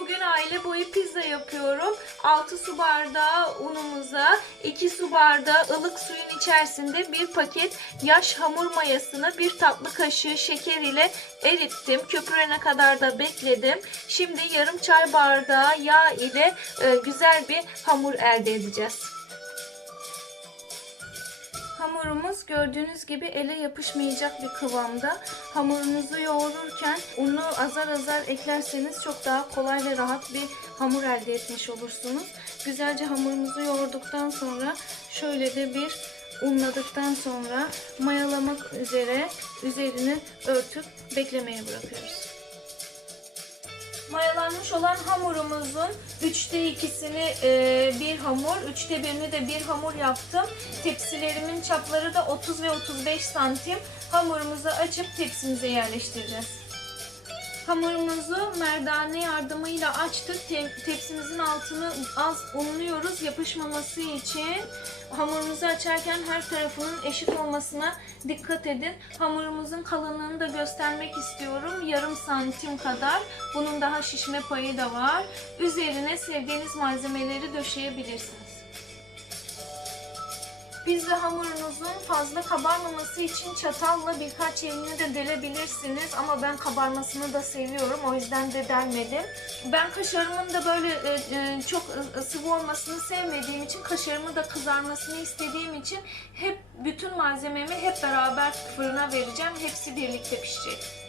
Bugün aile boyu pizza yapıyorum. 6 su bardağı unumuza 2 su bardağı ılık suyun içerisinde bir paket yaş hamur mayasını bir tatlı kaşığı şeker ile erittim. Köpürene kadar da bekledim. Şimdi yarım çay bardağı yağ ile e, güzel bir hamur elde edeceğiz. Hamurumuz gördüğünüz gibi ele yapışmayacak bir kıvamda. Hamurunuzu yoğururken unu azar azar eklerseniz çok daha kolay ve rahat bir hamur elde etmiş olursunuz. Güzelce hamurumuzu yoğurduktan sonra şöyle de bir unladıktan sonra mayalamak üzere üzerini örtüp beklemeye bırakıyoruz. Mayalanmış olan hamurumuzun üçte ikisini e, bir hamur, üçte birini de bir hamur yaptım. Tepsilerimin çapları da 30 ve 35 santim. Hamurumuzu açıp tepsimize yerleştireceğiz. Hamurumuzu merdane yardımıyla açtık. Te- tepsimizin altını az unluyoruz yapışmaması için. Hamurumuzu açarken her tarafının eşit olmasına dikkat edin. Hamurumuzun kalınlığını da göstermek istiyorum. Yarım santim kadar. Bunun daha şişme payı da var. Üzerine sevdiğiniz malzemeleri döşeyebilirsiniz. Pizza hamurunuzun fazla kabarmaması için çatalla birkaç yerini de delebilirsiniz ama ben kabarmasını da seviyorum o yüzden de delmedim. Ben kaşarımın da böyle e, e, çok e, sıvı olmasını sevmediğim için kaşarımı da kızarmasını istediğim için hep bütün malzememi hep beraber fırına vereceğim. Hepsi birlikte pişecek.